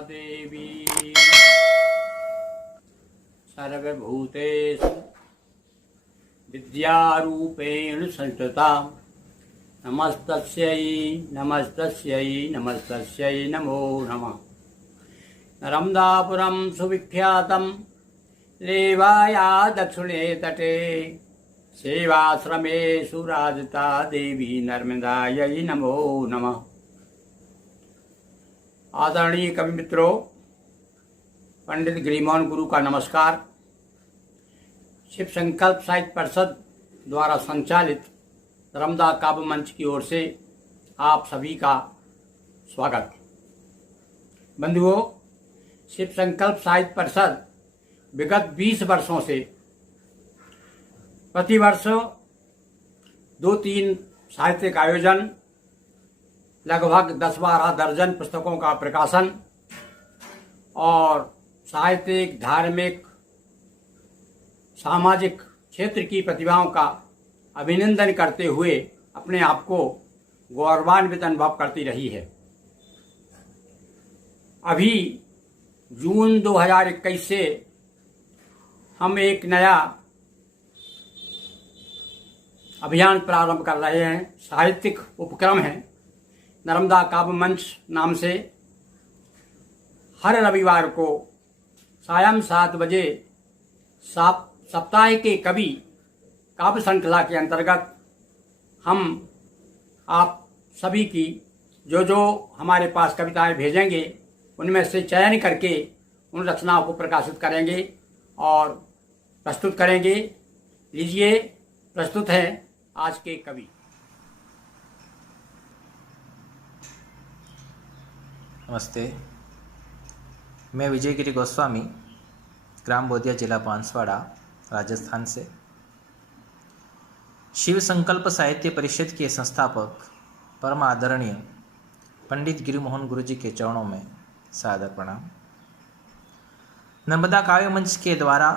देवी सर्वभूतेषु विद्यारूपेण संस्थिता नमस्तस्यै नमस्तस्यै नमस्तस्यै नमो नमः। नर्मदापुरं सुविख्यातं लेवाया दक्षिणे तटे सेवाश्रमेषु राजता देवी नर्मदायै नमो नमः। आदरणीय कवि मित्रों, पंडित गिरिमोहन गुरु का नमस्कार। शिव संकल्प साहित्य परिषद द्वारा संचालित नर्मदा काव्य मंच की ओर से आप सभी का स्वागत। बंधुओं, शिव संकल्प साहित्य परिषद विगत 20 वर्षों से प्रतिवर्ष 2-3 साहित्यिक आयोजन, लगभग 10-12 दर्जन पुस्तकों का प्रकाशन और साहित्यिक, धार्मिक, सामाजिक क्षेत्र की प्रतिभाओं का अभिनंदन करते हुए अपने आप को गौरवान्वित अनुभव करती रही है। अभी जून 2021 से हम एक नया अभियान प्रारंभ कर रहे हैं। साहित्यिक उपक्रम है, नर्मदा काव्य मंच नाम से। हर रविवार को सायं 7 बजे सप्ताह के कवि काव्य श्रृंखला के अंतर्गत हम आप सभी की जो हमारे पास कविताएं भेजेंगे उनमें से चयन करके उन रचनाओं को प्रकाशित करेंगे और प्रस्तुत करेंगे। लीजिए, प्रस्तुत हैं आज के कवि। नमस्ते, मैं विजयगिरी गोस्वामी, ग्राम बोधिया, जिला बांसवाड़ा, राजस्थान से शिव संकल्प साहित्य परिषद के संस्थापक परम आदरणीय पंडित गिरिमोहन गुरु जी के चरणों में सादर प्रणाम। नर्मदा काव्य मंच के द्वारा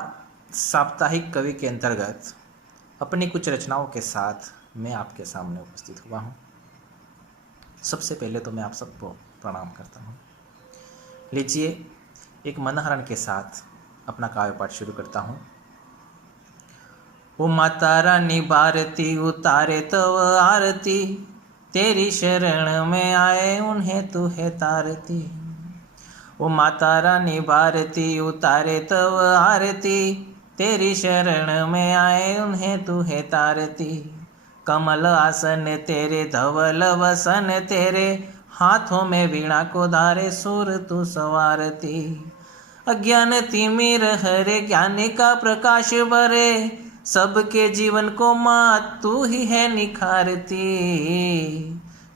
साप्ताहिक कवि के अंतर्गत अपनी कुछ रचनाओं के साथ मैं आपके सामने उपस्थित हुआ हूँ। सबसे पहले तो मैं आप सबको प्रणाम करता हूँ। लीजिए, एक मनहरण के साथ अपना काव्य पाठ शुरू करता हूँ। ओ माता रानी भारती उतारे तव आरती, तेरी शरण में आए उन्हें तू है तारती। ओ माता रानी भारती उतारे तव आरती, तेरी शरण में आए उन्हें तू है तारती। कमल आसन तेरे, धवल वसन तेरे, हाथों में वीणा को धारे सुर तू सवारती। अज्ञान तिमिर हरे, ज्ञान का प्रकाश भरे, सबके जीवन को माँ तू ही है निखारती।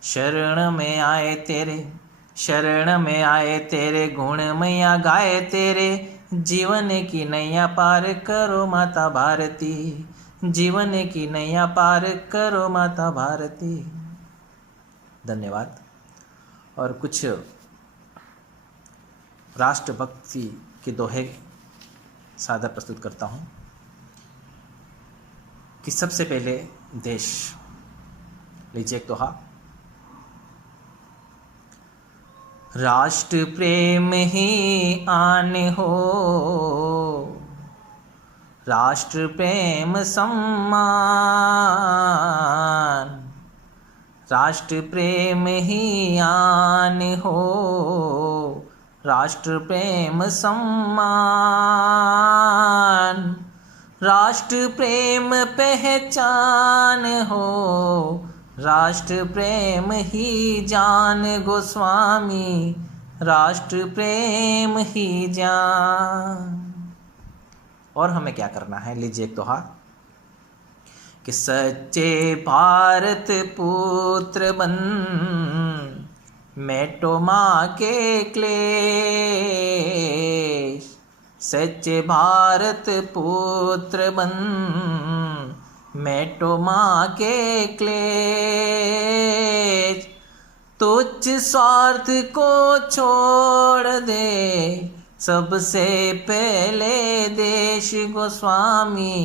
शरण में आए तेरे, शरण में आए तेरे, गुण मैया गाए तेरे, जीवन की नैया पार करो माता भारती, जीवन की नैया पार करो माता भारती। धन्यवाद। और कुछ राष्ट्रभक्ति के दोहे सादर प्रस्तुत करता हूँ कि सबसे पहले देश। लीजिए एक दोहा। राष्ट्र प्रेम ही आन हो, राष्ट्र प्रेम सम्मान, राष्ट्र प्रेम ही आन हो, राष्ट्र प्रेम सम्मान, राष्ट्र प्रेम पहचान हो, राष्ट्र प्रेम ही जान गोस्वामी, राष्ट्र प्रेम ही जान। और हमें क्या करना है? लीजिए एक दोहा कि सच्चे भारत पुत्र बन, मेटो माँ के क्लेश, सच्चे भारत पुत्र बन, मेटो माँ के क्लेश। तुच्छ स्वार्थ को छोड़ दे, सबसे पहले देश गोस्वामी,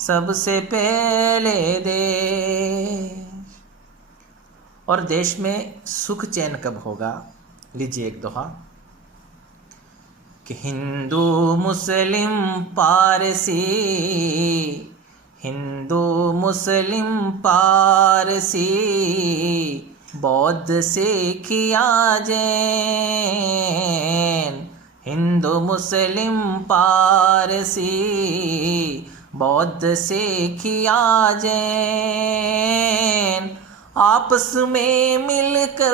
सबसे पहले देश। और देश में सुख चैन कब होगा? लीजिए एक दोहा कि हिंदू मुस्लिम पारसी, हिंदू मुस्लिम पारसी, बौद्ध सिख या जैन, हिंदू मुस्लिम पारसी, बौद्ध सिख या जैन, आपस में मिलकर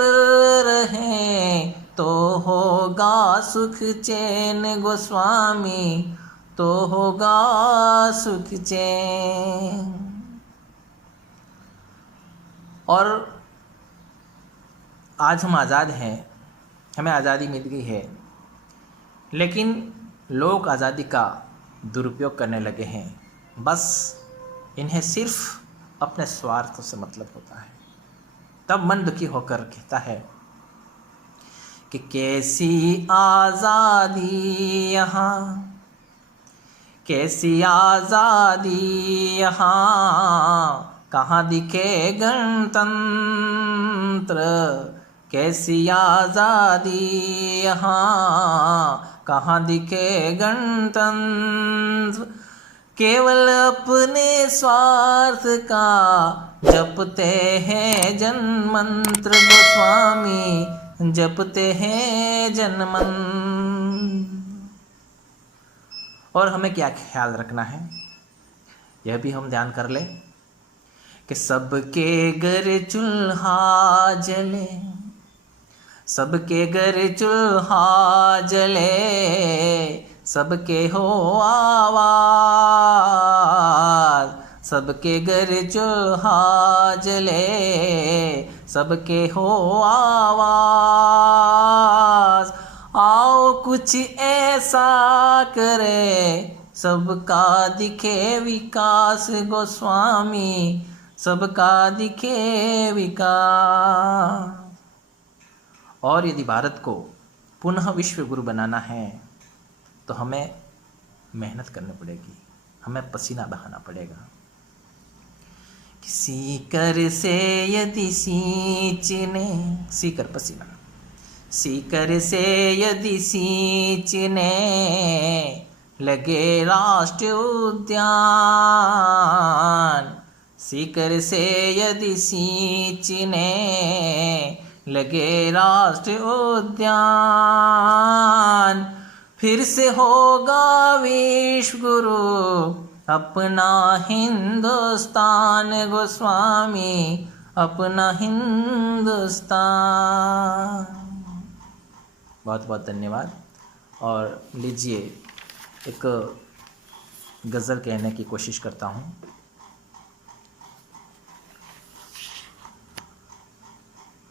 रहें तो होगा सुख चैन गोस्वामी, तो होगा सुख चैन। और आज हम आज़ाद हैं, हमें आज़ादी मिल गई है, लेकिन लोग आज़ादी का दुरुपयोग करने लगे हैं। बस इन्हें सिर्फ अपने स्वार्थ से मतलब होता है। तब मन दुखी होकर कहता है कि कैसी आज़ादी यहाँ, कैसी आज़ादी यहाँ, कहाँ दिखे गणतंत्र, कैसी आज़ादी यहाँ, कहाँ दिखे गणतंत्र, केवल अपने स्वार्थ का जपते हैं जनमंत्र गोस्वामी, जपते हैं जनमंत्र। और हमें क्या ख्याल रखना है, यह भी हम ध्यान कर लें कि सबके घर चूल्हा जले, सबके घर चूल्हा जले, सबके हो आवाज, सबके घर चूल्हा जले, सबके हो आवाज, आओ कुछ ऐसा करे सबका दिखे विकास गोस्वामी, सबका दिखे विकास। और यदि भारत को पुनः विश्व गुरु बनाना है तो हमें मेहनत करनी पड़ेगी, हमें पसीना बहाना पड़ेगा। सीकर से यदि सींचने, सीकर पसीना, सीकर से यदि सींचने लगे राष्ट्रीय उद्यान, सीकर से यदि सींचने लगे राष्ट्रीय उद्यान, फिर से होगा विश्व गुरु अपना हिंदुस्तान गोस्वामी, अपना हिंदुस्तान। बहुत बहुत धन्यवाद। और लीजिए एक गज़ल कहने की कोशिश करता हूँ।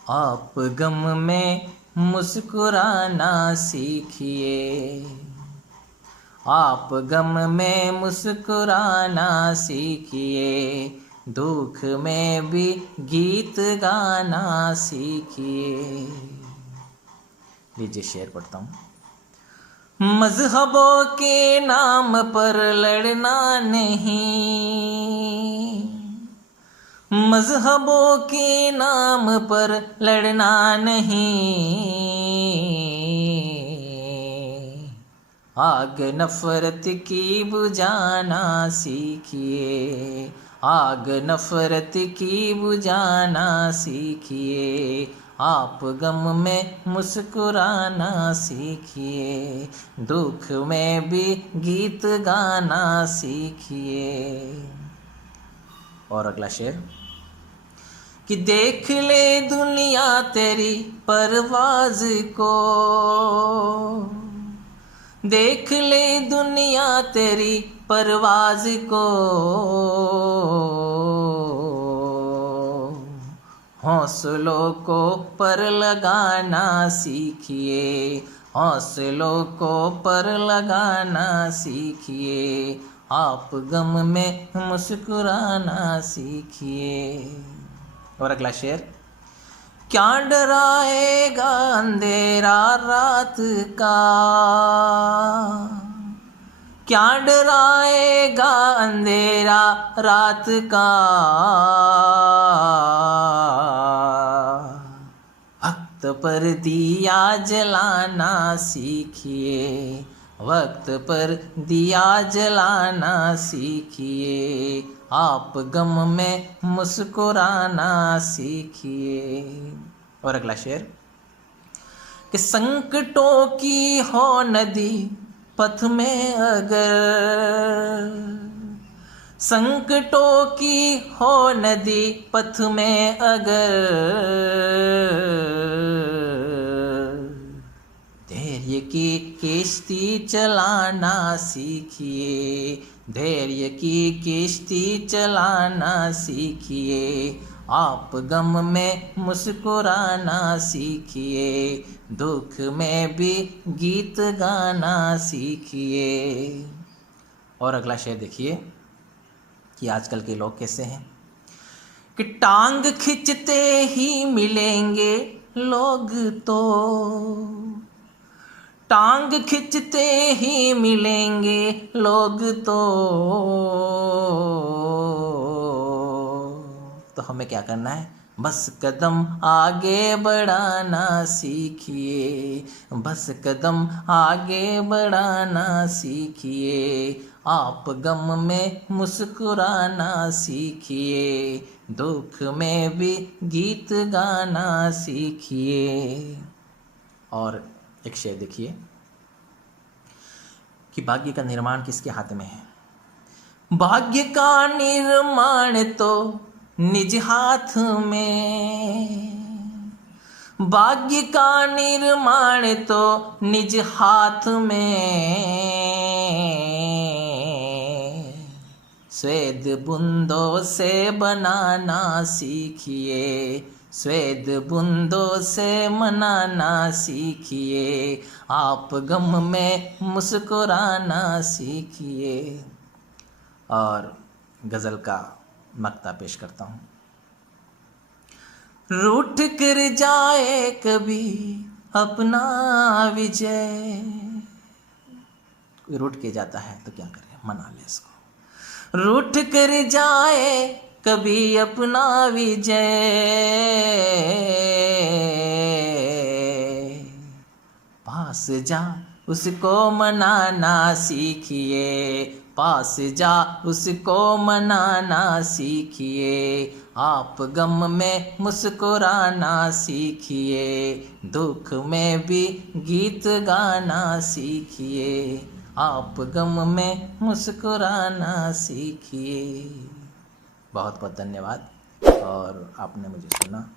आप गम में मुस्कुराना सीखिए, आप गम में मुस्कुराना सीखिए, दुख में भी गीत गाना सीखिए। लीजिए शेर पढ़ता हूँ। मज़हबों के नाम पर लड़ना नहीं, मज़हबों के नाम पर लड़ना नहीं, आग नफ़रत की बुझाना सीखिए, आग नफ़रत की बुझाना सीखिए, आप गम में मुस्कुराना सीखिए, दुख में भी गीत गाना सीखिए। और अगला शेर कि देख ले दुनिया तेरी परवाज़ को, देख ले दुनिया तेरी परवाज़ को, हौसलों को पर लगाना सीखिए, हौसलों को पर लगाना सीखिए, आप गम में मुस्कुराना सीखिए। और अगला शेर, क्या डराएगा अंधेरा रात का, क्या डराएगा अंधेरा रात का, हक वक्त पर दिया जलाना सीखिए, वक्त पर दिया जलाना सीखिए, आप गम में मुस्कुराना सीखिए। और अगला शेर कि संकटों की हो नदी पथ में अगर, संकटों की हो नदी पथ में अगर, धैर्य की किश्ती चलाना सीखिए, धैर्य की किश्ती चलाना सीखिए, आप गम में मुस्कुराना सीखिए, दुख में भी गीत गाना सीखिए। और अगला शेर देखिए कि आजकल के लोग कैसे हैं कि टांग खींचते ही मिलेंगे लोग तो, टांग खींचते ही मिलेंगे लोग तो हमें क्या करना है, बस कदम आगे बढ़ाना सीखिए, बस कदम आगे बढ़ाना सीखिए, आप गम में मुस्कुराना सीखिए, दुख में भी गीत गाना सीखिए। और एक शेर देखिए कि भाग्य का निर्माण किसके हाथ में है। भाग्य का निर्माण तो निज हाथ में, भाग्य का निर्माण तो निज हाथ में, स्वेद बूंदों से बनाना सीखिए, स्वेद बूंदों से मनाना सीखिए, आप गम में मुस्कुराना सीखिए। और गज़ल का मक्ता पेश करता हूँ। रूठ कर जाए कभी अपना विजय, कोई रूठ के जाता है तो क्या करें, मना ले इसको। रूठ कर जाए कभी अपना विजय, पास जा उसको मनाना सीखिए, पास जा उसको मनाना सीखिए, आप गम में मुस्कुराना सीखिए, दुख में भी गीत गाना सीखिए, आप गम में मुस्कुराना सीखिए। बहुत बहुत धन्यवाद और आपने मुझे सुना,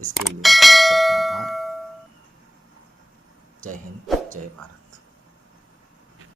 इसके लिए सबका आभार। जय हिंद, जय भारत।